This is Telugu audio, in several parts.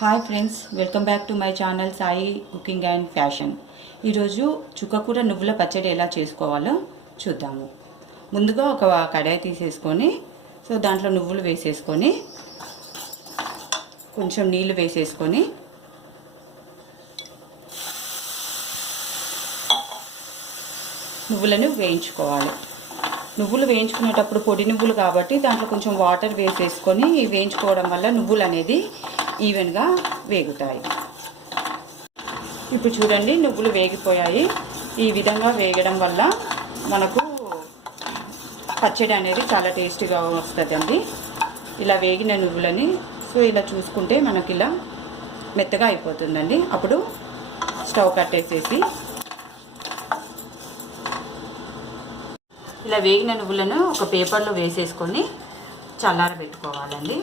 Hi friends, welcome back to my channel Sai cooking and fashion. ఈరోజు చుక్కకూర నువ్వుల పచ్చడి ఎలా చేసుకోవాలో చూద్దాము. ముందుగా ఒక కడాయి తీసేసుకొని దాంట్లో నువ్వులు వేసేసుకొని కొంచెం నీళ్ళు వేసేసుకొని నువ్వులను వేయించుకోవాలి. నువ్వులు వేయించుకునేటప్పుడు పొడి నువ్వులు కాబట్టి దాంట్లో కొంచెం వాటర్ వేసేసుకొని వేయించుకోవడం వల్ల నువ్వులు అనేది ఈవెన్గా వేగుతాయి. ఇప్పుడు చూడండి, నువ్వులు వేగిపోయాయి. ఈ విధంగా వేగడం వల్ల మనకు పచ్చడి అనేది చాలా టేస్టీగా వస్తుందండి. ఇలా వేగిన నువ్వులని ఇలా చూసుకుంటే మనకి ఇలా మెత్తగా అయిపోతుందండి. అప్పుడు స్టవ్ కట్టేసేసి ఇలా వేగిన నువ్వులను ఒక పేపర్లో వేసేసుకొని చల్లారబెట్టుకోవాలండి.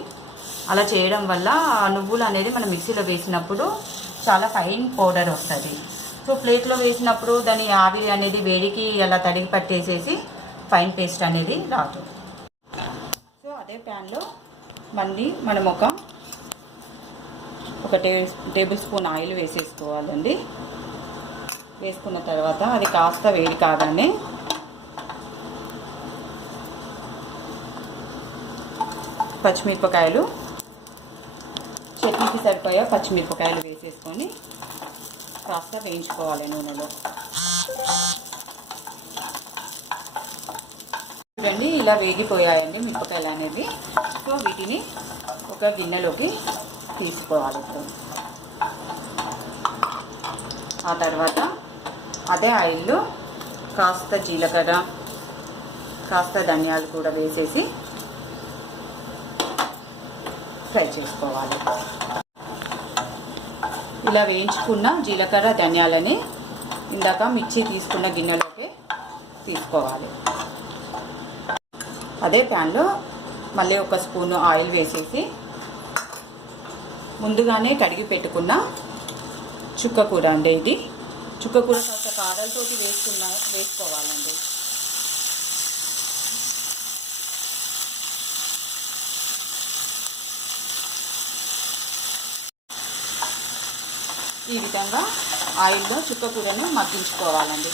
అలా చేయడం వల్ల నువ్వులు అనేది మనం మిక్సీలో వేసినప్పుడు చాలా ఫైన్ పౌడర్ వస్తుంది. ప్లేట్లో వేసినప్పుడు దాని ఆవిరి అనేది వేడికి అలా తడిగి పట్టేసేసి ఫైన్ పేస్ట్ అనేది రాదు. అదే ప్యాన్లో మళ్ళీ మనం ఒక టేబుల్ స్పూన్ ఆయిల్ వేసేసుకోవాలండి. వేసుకున్న తర్వాత అది కాస్త వేడి కాగానే పచ్చిమిరపకాయలు, చట్నీకి సరిపోయే పచ్చిమిరపకాయలు వేసేసుకొని కాస్త వేయించుకోవాలి నూనెలో. చూడండి, ఇలా వేగిపోయాయండి మిరపకాయలు అనేవి. వీటిని ఒక గిన్నెలోకి తీసుకోవాలి. ఆ తర్వాత అదే ఆయిల్లో కాస్త జీలకర్ర, కాస్త ధనియాలు కూడా వేసేసి ఫ్రై చేసుకోవాలి. ఇలా వేయించుకున్న జీలకర్ర ధనియాలని ఇందాక మిర్చి తీసుకున్న గిన్నెలోకి తీసుకోవాలి. అదే ప్యాన్లో మళ్ళీ ఒక స్పూను ఆయిల్ వేసేసి ముందుగానే కడిగి పెట్టుకున్న చుక్కకూర అండి. ఇది చుక్కకూర కాస్త కాడలతోటి వేసుకోవాలండి. ఈ విధంగా ఆయిల్లో చుక్కకూరని మగ్గించుకోవాలండి.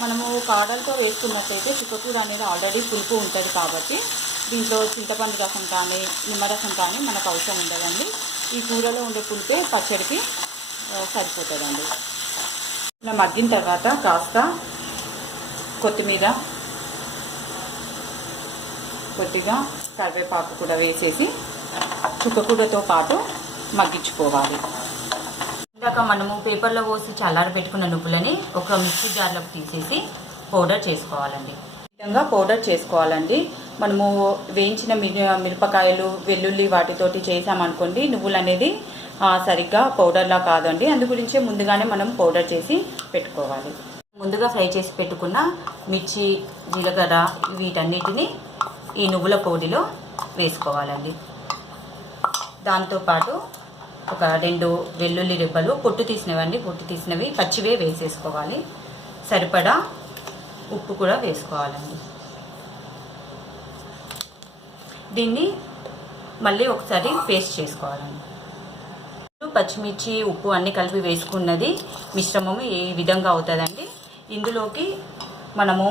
మనము కాడలతో వేసుకున్నట్టయితే చుక్కకూర అనేది ఆల్రెడీ పులుపు ఉంటుంది కాబట్టి దీంట్లో చింతపండు రసం కానీ నిమ్మరసం కానీ మనకు అవసరం ఉండదండి. ఈ కూరలో ఉండే పులుపే పచ్చడికి సరిపోతుందండి. ఇలా మగ్గిన తర్వాత కాస్త కొత్తిమీర, కొద్దిగా కరివేపాకు కూడా వేసేసి చుక్కకూరతో పాటు మగ్గించుకోవాలి. ఇందాక మనము పేపర్లో పోసి చల్లారబెట్టుకున్న నువ్వులని ఒక మిక్సీ జార్లోకి తీసేసి పౌడర్ చేసుకోవాలండి. ఈ విధంగా పౌడర్ చేసుకోవాలండి. మనము వేయించిన మిరపకాయలు, వెల్లుల్లి వాటితోటి చేసామనుకోండి, నువ్వులు అనేది సరిగ్గా పౌడర్లా కాదండి. అందు గురించే ముందుగానే మనం పౌడర్ చేసి పెట్టుకోవాలి. ముందుగా ఫ్రై చేసి పెట్టుకున్న మిర్చి, జీలకర్ర వీటన్నిటిని ఈ నువ్వుల పొడిలో వేసుకోవాలండి. దాంతోపాటు ఒక 2 వెల్లుల్లి రెబ్బలు పొట్టు తీసినవి పచ్చివే వేసేసుకోవాలి. సరిపడా ఉప్పు కూడా వేసుకోవాలండి. దీన్ని మళ్ళీ ఒకసారి పేస్ట్ చేసుకోవాలండి. పచ్చిమిర్చి, ఉప్పు అన్నీ కలిపి వేసుకున్నది మిశ్రమము ఈ విధంగా అవుతుందండి. ఇందులోకి మనము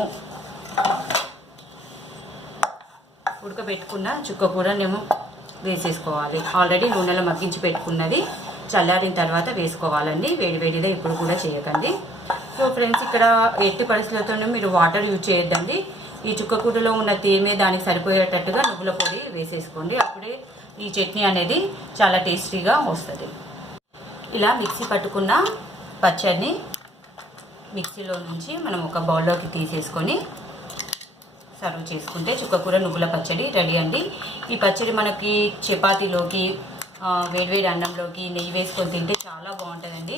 ఉడకబెట్టుకున్న చుక్కకూరనేమో వేసేసుకోవాలి. ఆల్రెడీ నూనెలో మగ్గించి పెట్టుకున్నది చల్లారిన తర్వాత వేసుకోవాలండి. వేడివేడిగా ఇప్పుడు కూడా చేయకండి. ఫ్రెండ్స్, ఇక్కడ ఎట్టి పరిస్థితులతో మీరు వాటర్ యూజ్ చేయొద్దండి. ఈ చుక్కకూరలో ఉన్న తేమె దానికి సరిపోయేటట్టుగా నువ్వుల పొడి వేసేసుకోండి. అప్పుడే ఈ చట్నీ అనేది చాలా టేస్టీగా వస్తుంది. ఇలా మిక్సీ పట్టుకున్న పచ్చడిని మిక్సీలో నుంచి మనం ఒక బౌల్లోకి తీసేసుకొని సర్వ్ చేసుకుంటే చుక్కకూర నువ్వుల పచ్చడి రెడీ అండి. ఈ పచ్చడి మనకి చపాతీలోకి, వేడివేడి అన్నంలోకి నెయ్యి వేసుకొని తింటే చాలా బాగుంటుందండి.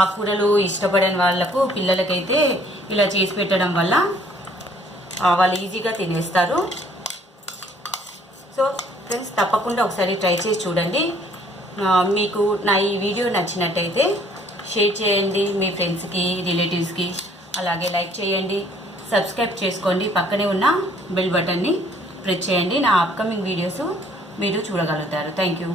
ఆకుకూరలు ఇష్టపడని వాళ్ళకు, పిల్లలకైతే ఇలా చేసి పెట్టడం వల్ల వాళ్ళు ఈజీగా తినేస్తారు. ఫ్రెండ్స్, తప్పకుండా ఒకసారి ట్రై చేసి చూడండి. మీకు నా ఈ వీడియో నచ్చినట్టయితే షేర్ చేయండి మీ ఫ్రెండ్స్కి, రిలేటివ్స్కి. అలాగే లైక్ చేయండి, సబ్స్క్రైబ్ చేసుకోండి. పక్కనే ఉన్న బెల్ బటన్ని ప్రెస్ చేయండి. నా అప్కమింగ్ వీడియోస్ మీరు చూడగలుగుతారు. Thank you.